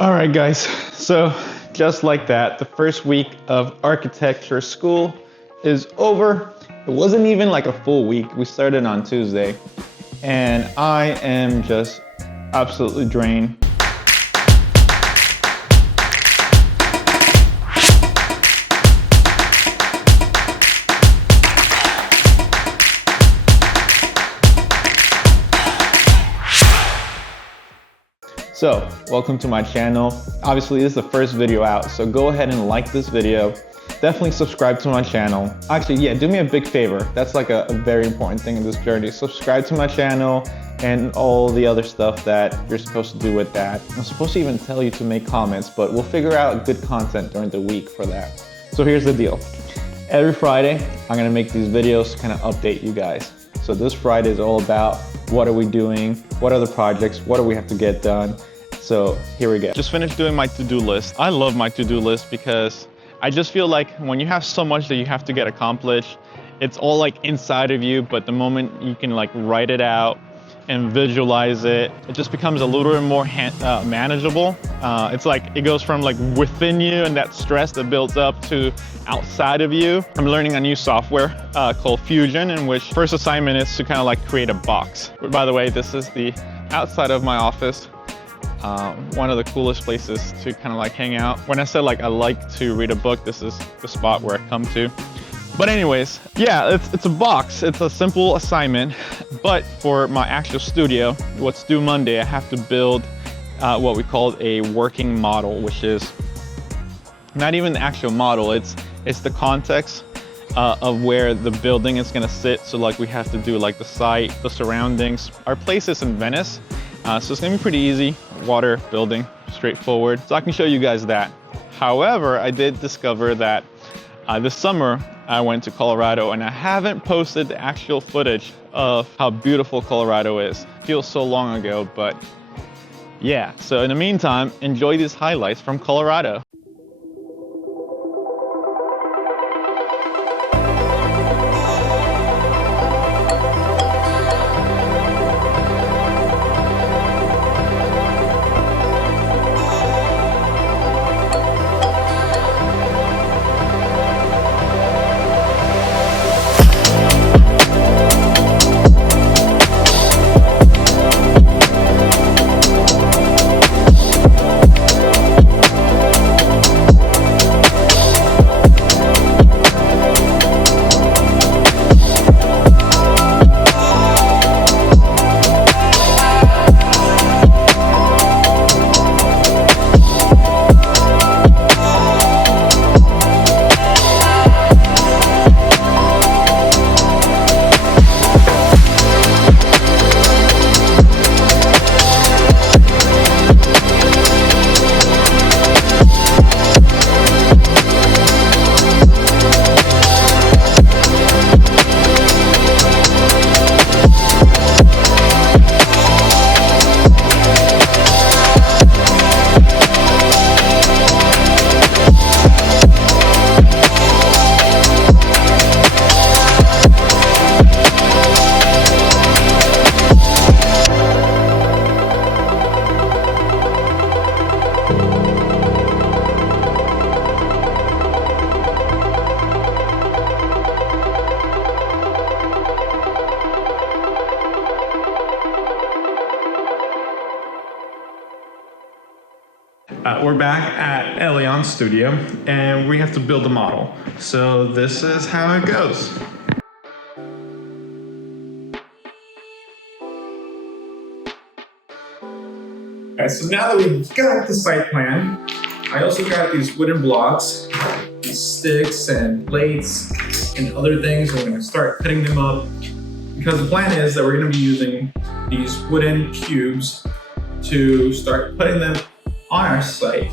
All right, guys, so just like that, the first week of architecture school is over. It wasn't even like a full week. We started on Tuesday, and I am just absolutely drained. So, welcome to my channel. Obviously, this is the first video out, so go ahead and like this video. Definitely subscribe to my channel. Actually, yeah, do me a big favor. That's like a very important thing in this journey. Subscribe to my channel and all the other stuff that you're supposed to do with that. I'm supposed to even tell you to make comments, but we'll figure out good content during the week for that. So here's the deal. Every Friday, I'm gonna make these videos to kind of update you guys. So this Friday is all about what are we doing, what are the projects, what do we have to get done. So here we go. Just finished doing my to-do list. I love my to-do list because I just feel like when you have so much that you have to get accomplished, it's all like inside of you, but the moment you can like write it out and visualize it, it just becomes a little bit more manageable. It's like it goes from like within you and that stress that builds up to outside of you. I'm learning a new software called Fusion, in which first assignment is to kind of like create a box. But by the way, this is the outside of my office. One of the coolest places to kind of like hang out. When I said like I like to read a book, this is the spot where I come to. But anyways, yeah, it's a box. It's a simple assignment, but for my actual studio, what's due Monday, I have to build what we call a working model, which is not even the actual model. It's the context of where the building is gonna sit. So like we have to do like the site, the surroundings. Our place is in Venice, so it's gonna be pretty easy. Water, building, straightforward. So I can show you guys that. However, I did discover that this summer I went to Colorado and I haven't posted the actual footage of how beautiful Colorado is. Feels so long ago, but yeah. So in the meantime, enjoy these highlights from Colorado. We're back at Elyon Studio and we have to build a model. So this is how it goes. Alright, so now that we've got the site plan, I also got these wooden blocks, these sticks and plates and other things. We're gonna start cutting them up because the plan is that we're gonna be using these wooden cubes to start putting them on our site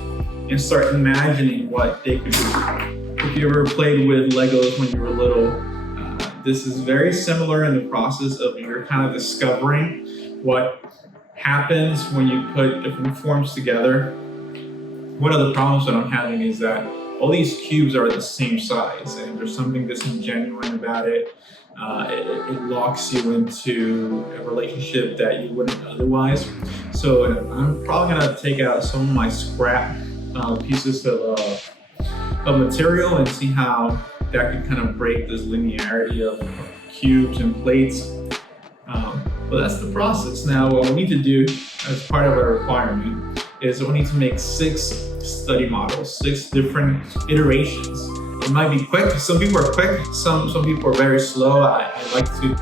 and start imagining what they could do. If you ever played with Legos when you were little, this is very similar in the process of you're kind of discovering what happens when you put different forms together. One of the problems that I'm having is that all these cubes are the same size and there's something disingenuous about it. It locks you into a relationship that you wouldn't otherwise. So So I'm probably gonna take out some of my scrap pieces of material and see how that could kind of break this linearity of cubes and plates. But that's the process. Now what we need to do as part of our requirement is we need to make 6 study models, 6 different iterations. It might be quick, some people are quick, some people are very slow. I like to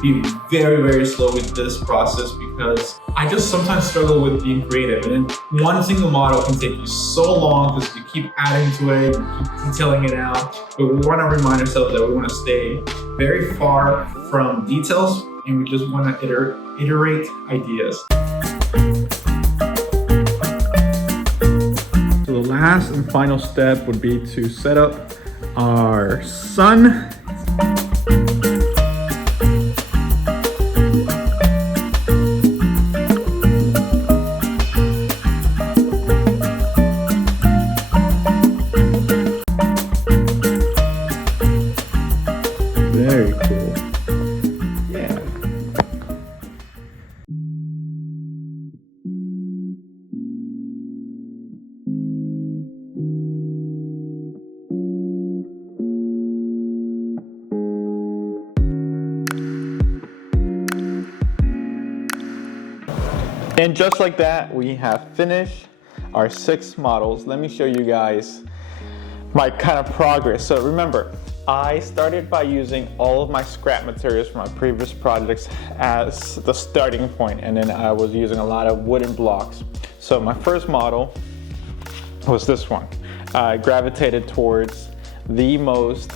be very, very slow with this process because I just sometimes struggle with being creative. And then one single model can take you so long because you keep adding to it, you keep detailing it out. But we want to remind ourselves that we want to stay very far from details and we just want to iterate ideas. So the last and final step would be to set up our sun. Very cool. Yeah. And just like that, we have finished our 6 models. Let me show you guys my kind of progress. So remember, I started by using all of my scrap materials from my previous projects as the starting point, and then I was using a lot of wooden blocks. So my first model was this one. I gravitated towards the most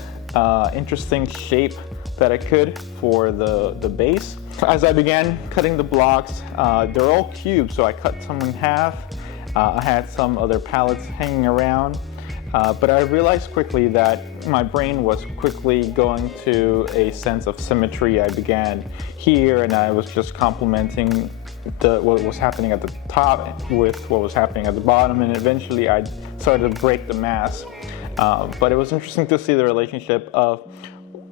interesting shape that I could for the base. As I began cutting the blocks, they're all cubes, so I cut some in half. I had some other pallets hanging around, but I realized quickly that my brain was quickly going to a sense of symmetry. I began here and I was just complementing what was happening at the top with what was happening at the bottom, and eventually I started to break the mass. But it was interesting to see the relationship of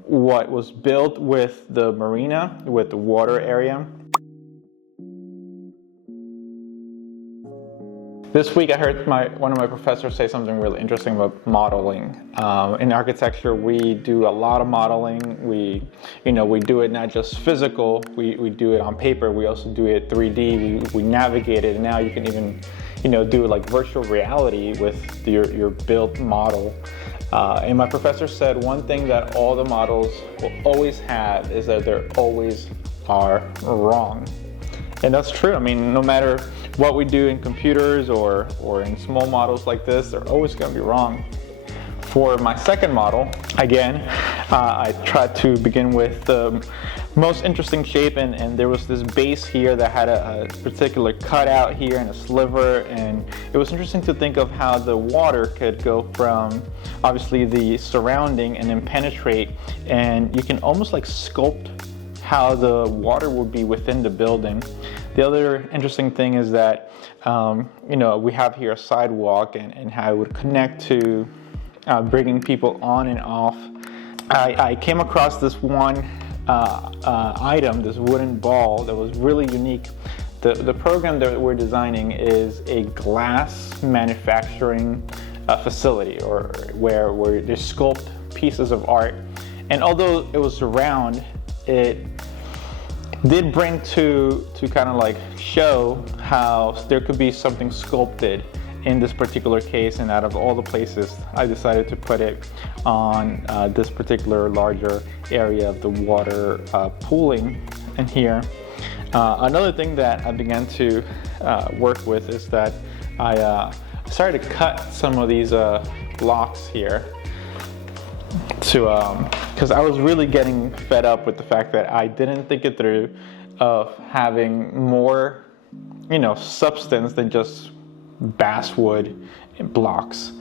what was built with the marina, with the water area. This week I heard one of my professors say something really interesting about modeling. In architecture, we do a lot of modeling. We do it not just physical, we do it on paper, we also do it 3D, we navigate it, and now you can even do like virtual reality with your built model. And my professor said one thing that all the models will always have is that they always are wrong. And that's true. I mean, no matter what we do in computers or in small models like this, they're always going to be wrong. For my second model, again, I tried to begin with the most interesting shape, and there was this base here that had a particular cutout here and a sliver, and it was interesting to think of how the water could go from obviously the surrounding and then penetrate, and you can almost like sculpt how the water would be within the building. The other interesting thing is that we have here a sidewalk and how it would connect to bringing people on and off. I came across this one item, this wooden ball that was really unique. The program that we're designing is a glass manufacturing facility, or where they sculpt pieces of art. And although it was round, it did bring to kind of like show how there could be something sculpted in this particular case, and out of all the places, I decided to put it on this particular larger area of the water pooling in here. Another thing that I began to work with is that I started to cut some of these blocks here because I was really getting fed up with the fact that I didn't think it through of having more substance than just basswood blocks.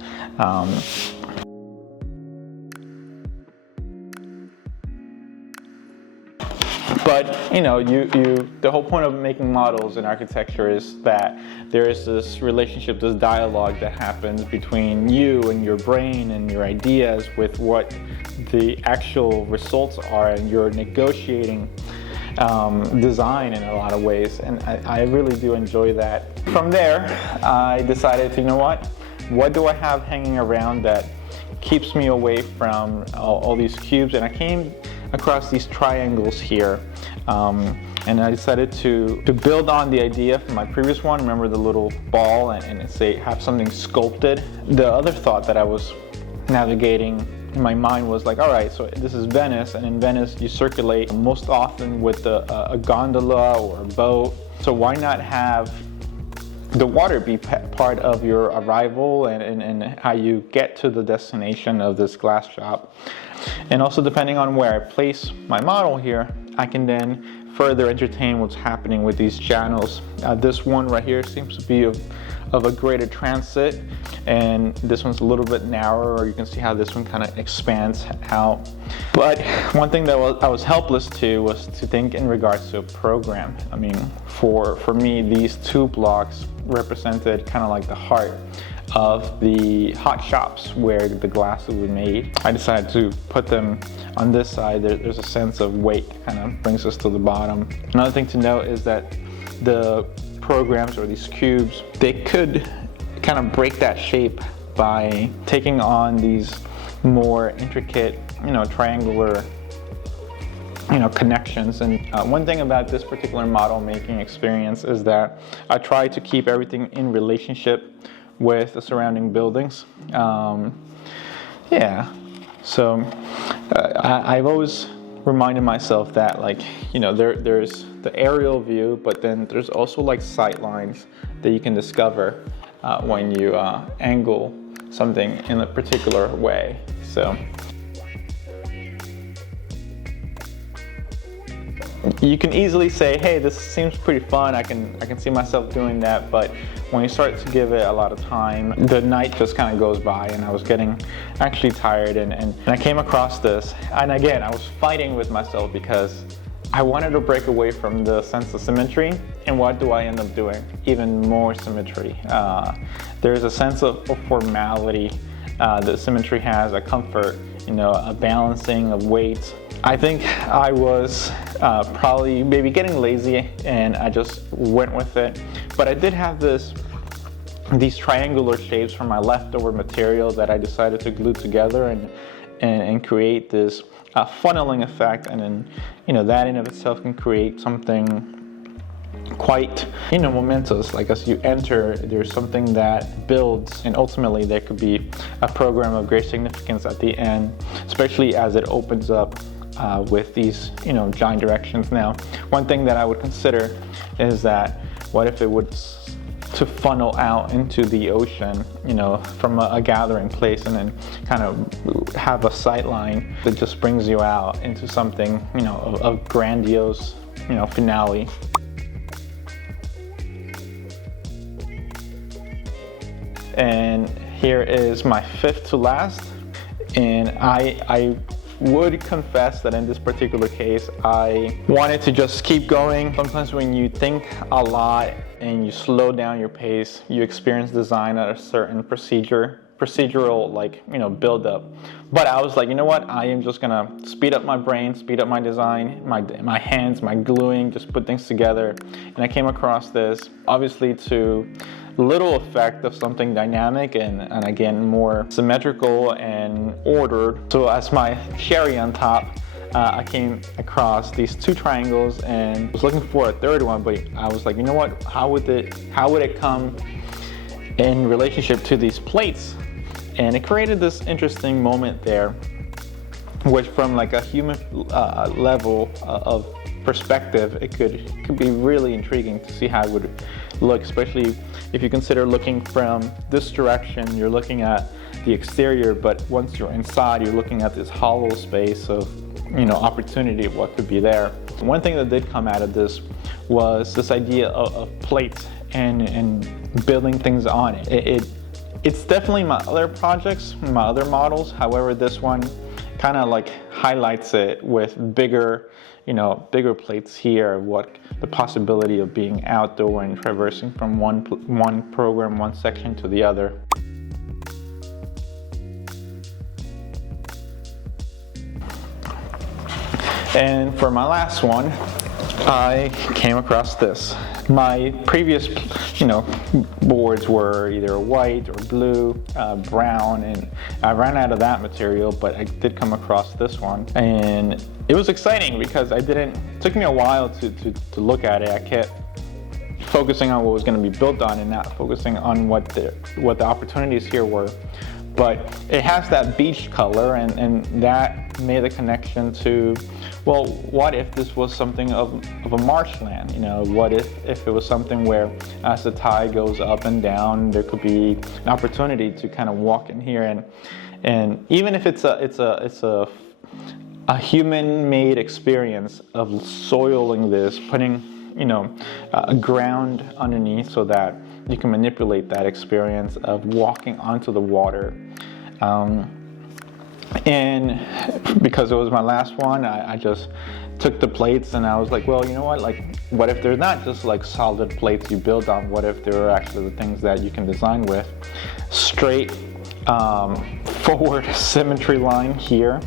But the whole point of making models in architecture is that there is this relationship, this dialogue that happens between you and your brain and your ideas with what the actual results are, and you're negotiating design in a lot of ways, and I really do enjoy that. From there, I decided, you know what do I have hanging around that keeps me away from all these cubes? And I came across these triangles here, and I decided to build on the idea from my previous one. Remember the little ball and say have something sculpted? The other thought that I was navigating in my mind was like, all right, so this is Venice, and in Venice you circulate most often with a gondola or a boat. So why not have the water be part of your arrival and how you get to the destination of this glass shop? And also, depending on where I place my model here, I can then further entertain what's happening with these channels. This one right here seems to be of a greater transit, and this one's a little bit narrower. You can see how this one kind of expands out. But one thing that I was helpless to was to think in regards to a program. I mean, for me, these two blocks represented kind of like the heart of the hot shops where the glasses were made. I decided to put them on this side. There's a sense of weight, kind of brings us to the bottom. Another thing to note is that the programs or these cubes, they could kind of break that shape by taking on these more intricate, triangular, connections. And one thing about this particular model making experience is that I try to keep everything in relationship with the surrounding buildings. So I've always reminded myself that, like, there's the aerial view, but then there's also like sight lines that you can discover when you angle something in a particular way. So you can easily say, hey, this seems pretty fun, I can see myself doing that, but when you start to give it a lot of time, the night just kind of goes by, and I was getting actually tired, and I came across this, and again, I was fighting with myself because I wanted to break away from the sense of symmetry, and what do I end up doing? Even more symmetry. There's a sense of formality that symmetry has, a comfort, a balancing of weights. I think I was probably maybe getting lazy, and I just went with it. But I did have these triangular shapes from my leftover material that I decided to glue together and create this funneling effect. And then, that in of itself can create something quite, momentous. Like as you enter, there's something that builds, and ultimately there could be a program of great significance at the end, especially as it opens up with these, giant directions. Now, one thing that I would consider is that what if it was to funnel out into the ocean, from a gathering place, and then kind of have a sight line that just brings you out into something, of grandiose, finale. And here is my fifth to last, and I would confess that in this particular case, I wanted to just keep going. Sometimes when you think a lot and you slow down your pace, you experience design at a certain procedural build up. But I was like, you know what? I am just gonna speed up my brain, speed up my design, my hands, my gluing, just put things together. And I came across this, obviously to little effect of something dynamic and again more symmetrical and ordered. So as my cherry on top, I came across these two triangles and was looking for a third one, but I was like, you know what? How would it come in relationship to these plates? And it created this interesting moment there, which from like a human level of perspective, it could be really intriguing to see how it would look, especially if you consider looking from this direction, you're looking at the exterior, but once you're inside, you're looking at this hollow space of, opportunity of what could be there. One thing that did come out of this was this idea of plates and building things on it. It's definitely my other projects, my other models. However, this one kind of like highlights it with bigger plates here, what the possibility of being outdoor and traversing from one program, one section to the other. And for my last one, I came across this. My previous, boards were either white or blue, brown, and I ran out of that material, but I did come across this one. And it was exciting because it took me a while to look at it. I kept focusing on what was going to be built on and not focusing on what the opportunities here were. But it has that beach color, and that made the connection to, well, what if this was something of a marshland? What if it was something where as the tide goes up and down, there could be an opportunity to kind of walk in here, and even if it's a human-made experience of soiling this, putting a ground underneath so that you can manipulate that experience of walking onto the water. And because it was my last one, I just took the plates and I was like, well, you know what, what if they're not just like solid plates you build on? What if they're actually the things that you can design with? Straight forward symmetry line here.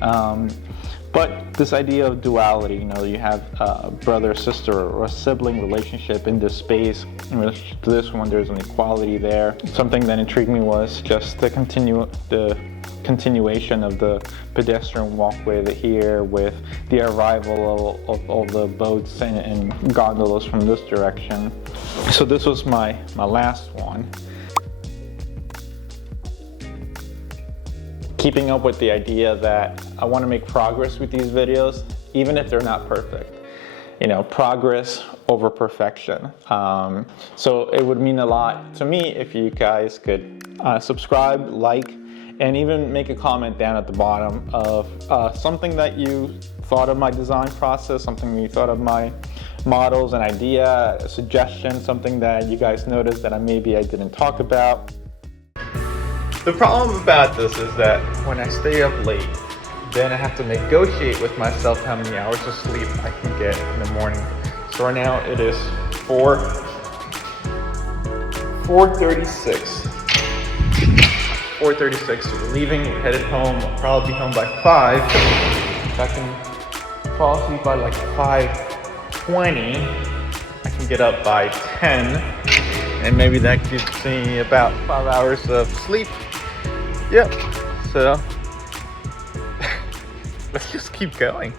But this idea of duality, you have a brother, sister, or a sibling relationship in this space. In relation to this one, there's an equality there. Something that intrigued me was just the continuation of the pedestrian walkway here with the arrival of all the boats and gondolas from this direction. So this was my last one. Keeping up with the idea that I want to make progress with these videos, even if they're not perfect. Progress over perfection. So it would mean a lot to me if you guys could subscribe, like, and even make a comment down at the bottom of something that you thought of my design process, something you thought of my models, an idea, a suggestion, something that you guys noticed that maybe I didn't talk about. The problem about this is that when I stay up late, then I have to negotiate with myself how many hours of sleep I can get in the morning. So right now it is 4:36. 4:36, so we're leaving, headed home. I'll probably be home by 5. If I can fall asleep by like 5:20, I can get up by 10. And maybe that gives me about 5 hours of sleep. Yep, so let's just keep going.